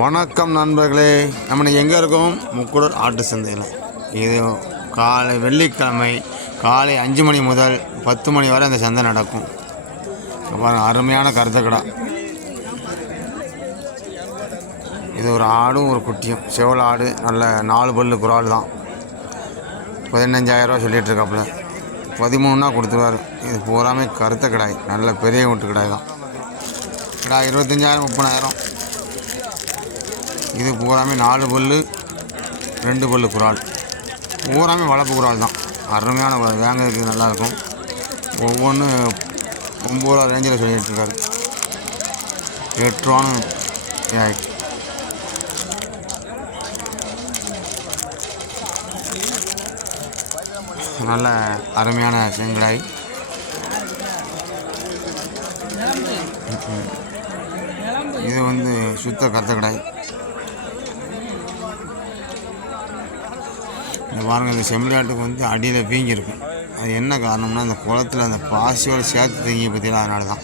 வணக்கம் நண்பர்களே, நம்ம எங்கே இருக்கோம்? முக்கூடல் ஆட்டு சந்தையில். இது காலை வெள்ளிக்கிழமை காலை 5 மணி முதல் 10 மணி வரை அந்த சந்தை நடக்கும். பாருங்கள், அருமையான கருத்தக்கடா. இது ஒரு ஆடும் ஒரு குட்டியும், செவல் ஆடு, நல்ல 4 பல்லு குறால் தான். 15,000 ரூபா சொல்லிகிட்ருக்காப்புல. 13 கொடுத்துருவார். இது பூராமே கருத்த கிடாய், நல்ல பெரிய வீட்டு கிடாய் தான். கிடாய் 25,000 30,000. இது பூராமே 4 பல்லு 2 பல்லு குறால், பூராமே வளர்ப்பு குறால் தான். அருமையான வேங்கிறதுக்கு நல்லாயிருக்கும். ஒவ்வொன்று 9 ரூபா ரேஞ்சில் சொல்லிகிட்ருக்காரு. 8 ரூபான்னு ஆயிடுச்சு. நல்ல அருமையான செங்கடாய். இது சுத்த கருத்த கடாய். இந்த பாருங்கள், இந்த செம்மறியாட்டுக்கு அடியில் வீங்கியிருக்கும். அது என்ன காரணம்னா, அந்த குளத்தில் அந்த பாசியோடு சேர்த்து தீங்கி பற்றியெல்லாம், அதனால தான்.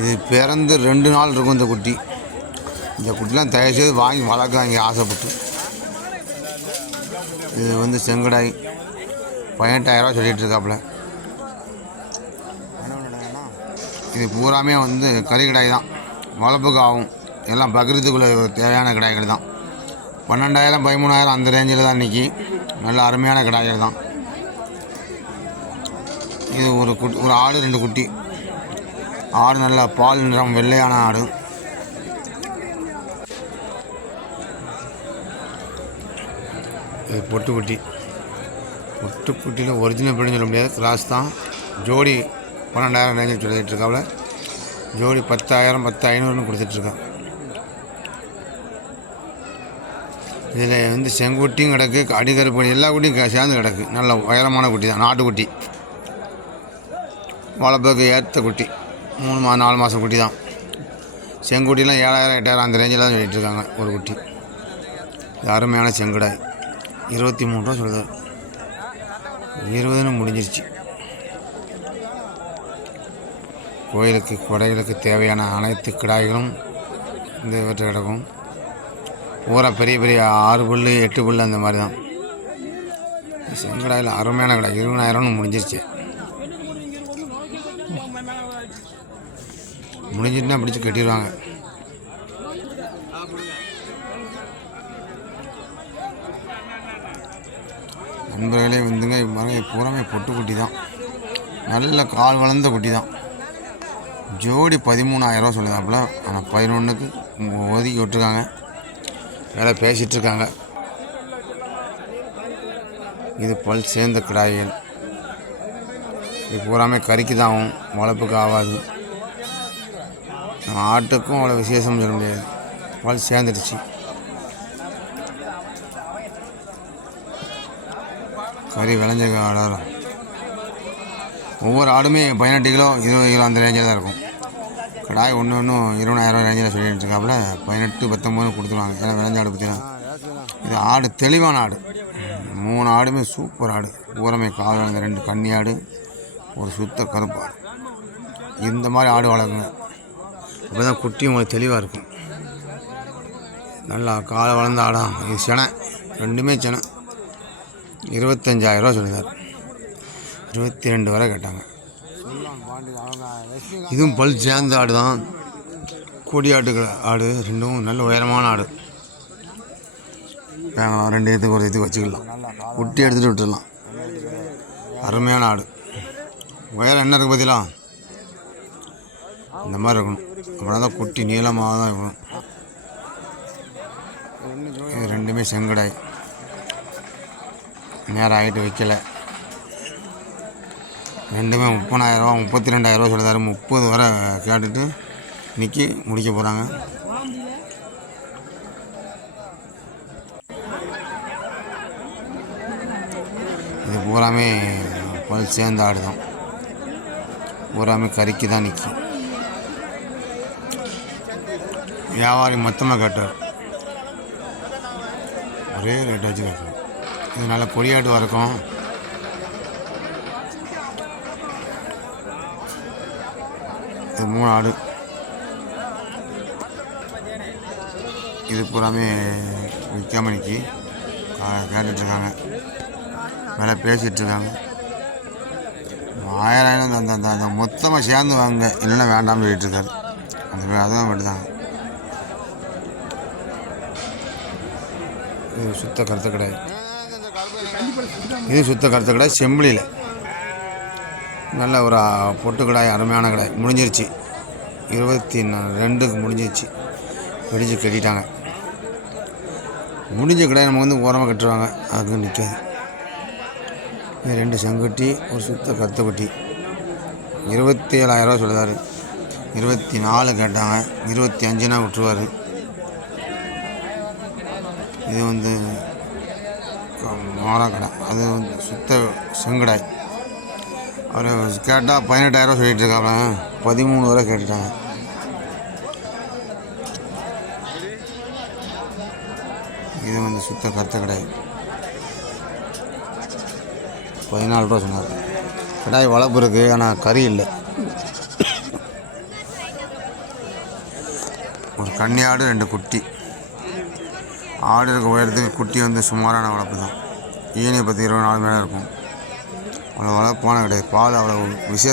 இது பிறந்து 2 நாள் இருக்கும் இந்த குட்டி. இந்த குட்டிலாம் தயவுசெய்து வாங்கி வளர்க்காங்க ஆசைப்பட்டு. இது செங்கடாய் 18,000 ரூபா சொல்லிகிட்ருக்காப்புல. இது பூராமே கறிக்கடாய் தான், வளர்ப்புக்கு ஆகும். எல்லாம் பக்ரீத்துக்குள்ளே தேவையான கடாய்கள் தான். 12,000 13,000 அந்த ரேஞ்சில் தான் இன்றைக்கி. நல்ல அருமையான கடாய்கள் தான். இது ஒரு ஆடு 2 குட்டி. ஆடு நல்ல பால் நிறம் வெள்ளையான ஆடு. இது பொட்டுக்குட்டி. பொட்டுக்குட்டியில் ஒரிஜினல் படி சொல்ல முடியாது, கிராஸ் தான். ஜோடி 12,000 ரேஞ்சில் சொல்லிகிட்ருக்காப்புல. ஜோடி 10,000 10,500 கொடுத்துட்ருக்கான். இதில் செங்குட்டியும் கிடக்கு, அடிக்கருப்படி எல்லா குட்டியும் சேர்ந்து கிடக்கு. நல்ல உயரமான குட்டி தான், நாட்டுக்குட்டி. வளர்ப்புக்கு ஏற்ற குட்டி, 3-4 மாதம் குட்டி தான். செங்குட்டிலாம் 7,000 8,000 அந்த ரேஞ்சில் தான் சொல்லிகிட்ருக்காங்க ஒரு குட்டி. இது அருமையான செங்கடாய். 23 ரூபா சொல்லுது. 20 முடிஞ்சிருச்சு. கோயிலுக்கு கொடைகளுக்கு தேவையான அனைத்து கிடாய்களும் இந்த வீட்டில் கிடக்கும். பூரா பெரிய பெரிய 6 புல் 8 புல் அந்த மாதிரி தான். செங்கடாயில் அருமையான கடை. 20,000 முடிஞ்சிருச்சு. முடிஞ்சிட்டுனா பிடிச்சி கட்டிடுவாங்க. நண்பர்களே பாருங்க, பூராமே பொட்டுக்குட்டி தான். நல்ல கால் வளர்ந்த குட்டி தான். ஜோடி 13,000 ரூபா சொல்லுதாப்புல. ஆனால் 11க்கு ஒதுக்கி விட்டுருக்காங்க. வேலை பேசிகிட்ருக்காங்க. இது பல் சேர்ந்த கிடாய்கள். இது பூராமே கறிக்கு தான் ஆகும், வளர்ப்புக்கு ஆகாது. நம்ம ஆட்டுக்கும் அவ்வளோ விசேஷம் சொல்ல முடியாது. பல் சேர்ந்துடுச்சு. கறி விளைஞ்ச ஆடாரம். ஒவ்வொரு ஆடுமே 18 கிலோ 20 கிலோ அந்த ரேஞ்சில் தான் இருக்கும். கடாய் ஒன்று 20,000 ரேஞ்சில் சொல்லிட்டு இருக்காப்புல. 18 19 கொடுத்துருவாங்க. ஏன்னா விளைஞ்ச ஆடு பற்றினா. இது ஆடு தெளிவான ஆடு. 3 ஆடுமே சூப்பர் ஆடு. பூரமே கால் வளர்ந்த 2 கன்னி ஆடு, ஒரு சுத்த கருப்பு ஆடு. இந்த மாதிரி ஆடு வளர்க்குங்க. அப்போ தான் குட்டியும் உங்களுக்கு தெளிவாக இருக்கும். நல்லா காலை வளர்ந்த ஆடாம். இது செனை, ரெண்டுமே செனை. 25,000 ரூபா சொல்லிதார். 22 வரை கேட்டாங்க. இதுவும் பல் சேர்ந்த ஆடு தான். கொடி ஆட்டுகள் ஆடு. ரெண்டும் நல்ல உயரமான ஆடு. வேங்கலாம், 2 ஏற்றுக்கு ஒரு ஏற்றுக்கு வச்சுக்கலாம். குட்டி எடுத்துகிட்டு விட்டுடலாம். அருமையான ஆடு. உயரம் என்ன இருக்குது பார்த்தீங்களா? இந்த மாதிரி இருக்கணும். அப்படின்னா தான் குட்டி நீளமாக தான் இருக்கணும். இது ரெண்டுமே செங்கடாய். நேரம் ஆகிட்டு வைக்கலை. ரெண்டுமே 30,000 ரூபா 32,000 ரூபா சொல்லுறாரு. 30 வரை கேட்டுட்டு நிற்கி முடிக்க போகிறாங்க. இது பூராமே பல் சேர்ந்த ஆடு தான். பூராமே கறிக்கு தான் நிற்கி. வியாபாரி மொத்தமாக கேட்டார். ஒரே ரேட் வச்சு கேட்குறோம். இது நல்ல கொடியாட்டு வரைக்கும். இது 3 ஆடு. இது பூராமே விற்காம நிற்கி கேட்டுட்ருக்காங்க, விலை பேசிகிட்ருக்காங்க. 1000 அந்த அந்த அந்த மொத்தமாக சேர்ந்து வாங்க, இல்லைன்னா வேண்டாம்னு சொல்லிட்டுருக்காரு. அதுதான் விட்டுதாங்க. இது சுத்த கருத்து கிடையாது. இது சுத்த கருத்து கிடையாது. செம்பிளியில் நல்ல ஒரு பொட்டு கடாய், அருமையான கடாய். முடிஞ்சிருச்சு 22க்கு முடிஞ்சிருச்சு. வெடிச்சு கட்டிட்டாங்க. முடிஞ்ச கடாய் நம்ம வந்து ஓரமாக கட்டுருவாங்க, அதுக்கு நிற்காது. இது 2 செங்குட்டி, ஒரு சுத்த கருத்து குட்டி. 27,000 சொல்லுதார். 24 கேட்டாங்க, 25னா விட்டுருவார். இது வந்து மோரா கடை, அது வந்து சுத்த செங்கடாய். அவர் கேட்டால் 18,000 சொல்லிட்டு இருக்காங்க, 13 வரை கேட்டுட்டாங்க. இது வந்து சுத்த கருத்து கடாய், 14 ரூபா சொன்னார். கடாய் வளர்ப்பு இருக்குது, ஆனால் கறி இல்லை. ஒரு கன்னி ஆடு, 2 குட்டி. ஆடு இருக்க உயரத்துக்கு குட்டி வந்து சுமாரான வளர்ப்பு தான். ஈனி 10-20 நாள் மேலே இருக்கும். அவ்வளோ வளர்ப்பான கிடையாது. பால் அவ்வளோ விசேஷம்.